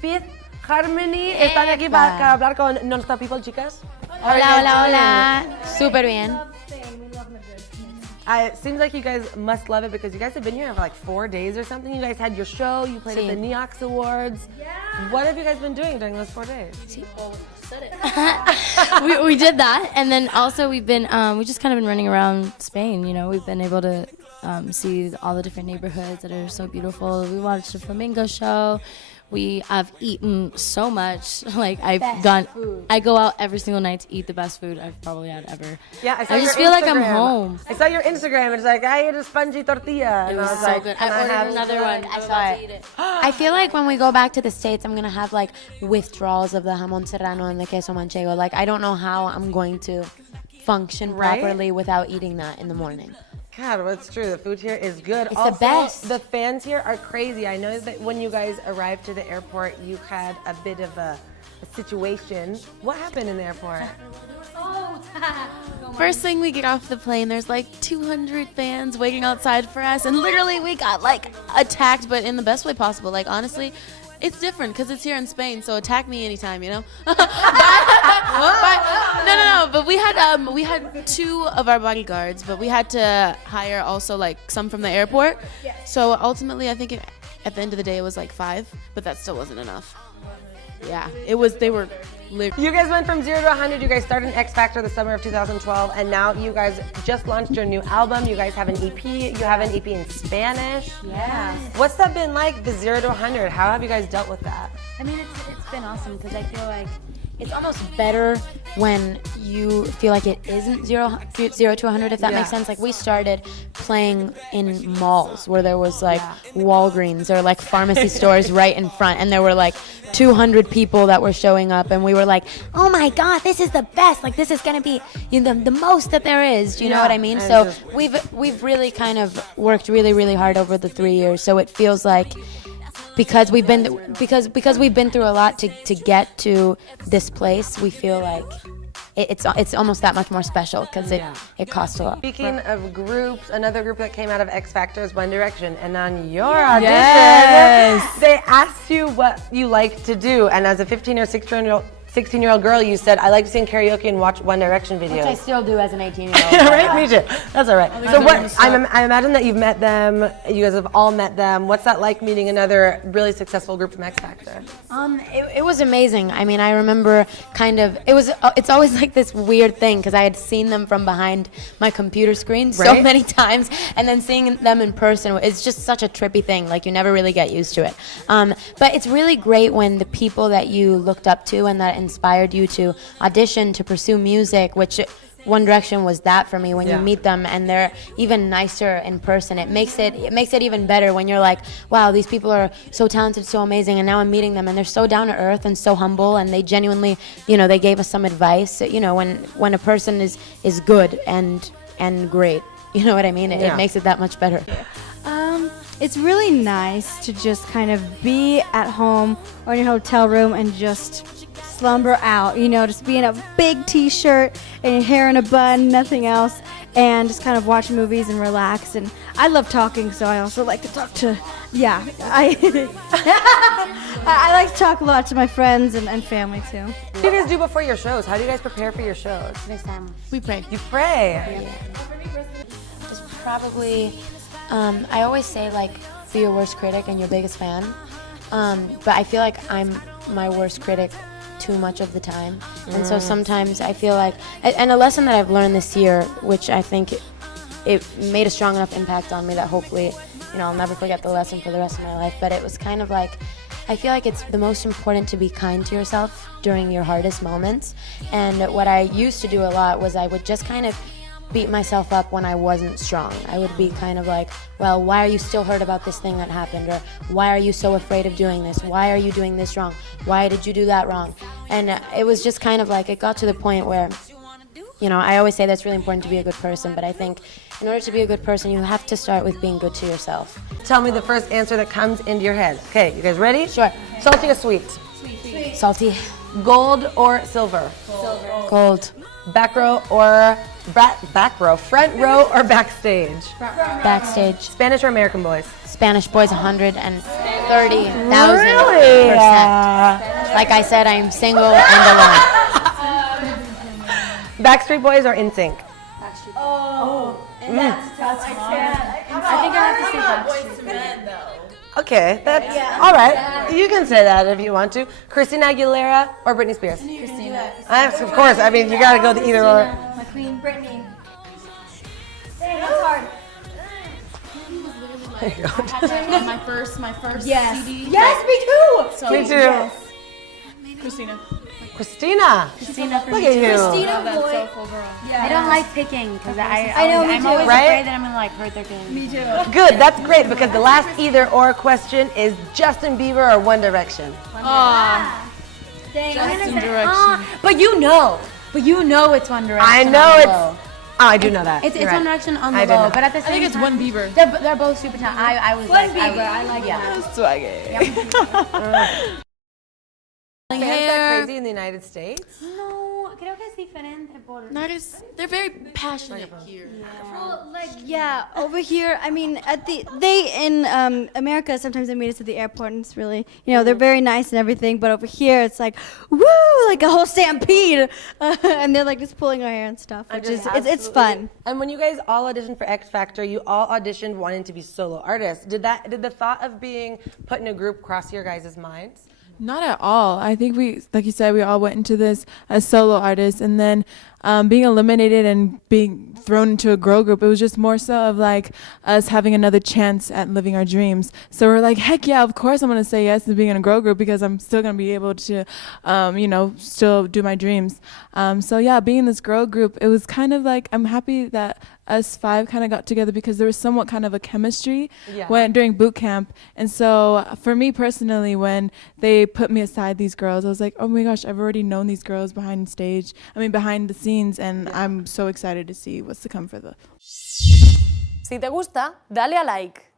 Fifth Harmony, están aquí para hablar con Non-Stop People, chicas. Hola. Super bien. It seems like you guys must love it because you guys have been here for like 4 days or something. You guys had your show, you played at the Neox Awards. Yeah. What have you guys been doing during those 4 days? we did that, and then also we've been we just kind of been running around Spain. You know, we've been able to see all the different neighborhoods that are so beautiful. We watched a flamingo show. We have eaten so much. Like I go out every single night to eat the best food I've probably had ever. Yeah, I just feel like I'm home. I saw your Instagram. It's like I ate a spongy tortilla. It was so good. I ordered another one. I saw it. I feel like when we go back to the States, I'm gonna have like withdrawals of the jamón serrano and the queso manchego. Like I don't know how I'm going to function properly without eating that in the morning. God, well, it's true. The food here is good. It's also, the best. The fans here are crazy. I know that when you guys arrived to the airport, you had a bit of a situation. What happened in the airport? First thing we get off the plane, there's like 200 fans waiting outside for us, and literally we got like attacked, but in the best way possible. Like honestly, it's different because it's here in Spain, so attack me anytime, you know. but we had 2 of our bodyguards, but we had to hire also like some from the airport. So ultimately, I think at the end of the day, it was like 5, but that still wasn't enough. Yeah, it was. They were. You guys went from 0 to 100. You guys started in X Factor the summer of 2012, and now you guys just launched your new album. You guys have an EP. You have an EP in Spanish. Yeah. What's that been like, the 0 to 100? How have you guys dealt with that? I mean, it's been awesome because I feel like it's almost better when you feel like it isn't 0 to 100, if that makes sense. Like we started playing in malls where there was like Walgreens or like pharmacy stores right in front, and there were like 200 people that were showing up, and we were like, oh my God, this is the best. Like this is gonna be the most that there is. Do you know what I mean? So we've really kind of worked really, really hard over the 3 years. So it feels like because we've been through a lot to get to this place, we feel like it's almost that much more special because it costs a lot. Speaking of groups, another group that came out of X Factor is One Direction, and on your audition, they asked you what you like to do, and as a 15 or 16-year-old girl, you said, I like to sing karaoke and watch One Direction videos. Which I still do as an 18-year-old. Right? Me too. That's all right. So what? I imagine that you've met them. You guys have all met them. What's that like meeting another really successful group from X Factor? It was amazing. I mean, I remember it's always like this weird thing because I had seen them from behind my computer screen so many times, and then seeing them in person, it's just such a trippy thing. Like you never really get used to it. But it's really great when the people that you looked up to and that inspired you to audition, to pursue music, which One Direction was that for me. When you meet them and they're even nicer in person, it makes it even better when you're like, wow, these people are so talented, so amazing, and now I'm meeting them and they're so down to earth and so humble, and they genuinely, they gave us some advice. When a person is good and great, you know what I mean? It makes it that much better. It's really nice to just kind of be at home or in your hotel room and just slumber out, just be in a big t-shirt and your hair in a bun, nothing else, and just kind of watch movies and relax. And I love talking, so I also like to talk to, I like to talk a lot to my friends and family too. What do you guys do before your shows? How do you guys prepare for your shows? We pray. You pray? It's probably, I always say like, be your worst critic and your biggest fan, but I feel like I'm my worst critic too much of the time, and so sometimes I feel like, and a lesson that I've learned this year, which I think it made a strong enough impact on me that hopefully, I'll never forget the lesson for the rest of my life, but it was kind of like, I feel like it's the most important to be kind to yourself during your hardest moments, and what I used to do a lot was I would just kind of beat myself up when I wasn't strong. I would be kind of like, well, why are you still hurt about this thing that happened? Or why are you so afraid of doing this? Why are you doing this wrong? Why did you do that wrong? And it was just kind of like, it got to the point where, I always say that's really important to be a good person, but I think in order to be a good person, you have to start with being good to yourself. Tell me the first answer that comes into your head. Okay, you guys ready? Sure. Salty or sweet? Sweet. Salty. Gold or silver? Silver. Gold. Back row or back row? Front row or backstage? Backstage. Spanish or American boys? Spanish boys, 130,000%. Really? Like I said, I'm single and alone. Backstreet Boys or NSYNC? I think I have to say Backstreet. Okay, that's all right. You can say that if you want to. Christina Aguilera or Britney Spears? Christina. Of course. I mean, you got to go to either or. My queen, Britney. Dang, that's hard. My first Yes. CD. Yes, me too. So Me too. Christina. Christina. Christina for Look me at too. you. That's so cool, girl. I don't like picking because I know, me I'm too. always Right? afraid that I'm gonna like hurt their feelings. Me too. Good. That's great because the last either or question is Justin Bieber or One Direction. Aw. Dang, Justin Direction. But you know it's One Direction. I know it's. Oh, I do know that. It's You're One right. Direction on I the did low, not. but at the I same think it's time, one Bieber. they're both super talented. I was One like, Bieber, I like that. Swaggy. Fans that crazy in the United States? No, creo que es diferente por. They're very passionate here. Well, like, yeah, over here, I mean, they in America, sometimes they meet us at the airport, and it's really, they're very nice and everything, but over here, it's like, woo, like a whole stampede, and they're like just pulling our hair and stuff, which is, it's fun. And when you guys all auditioned for X Factor, you all auditioned wanting to be solo artists. Did the thought of being put in a group cross your guys' minds? Not at all. I think like you said, we all went into this as solo artists, and then being eliminated and being thrown into a girl group, it was just more so of like us having another chance at living our dreams. So we're like, heck yeah, of course I'm going to say yes to being in a girl group because I'm still going to be able to, still do my dreams. So yeah, being in this girl group, it was kind of like, I'm happy that us five kind of got together because there was somewhat kind of a chemistry during boot camp. And so for me personally, when they put me aside these girls, I was like, oh my gosh, I've already known these girls behind the scenes, and I'm so excited to see what's to come for the. Si te gusta, dale a like.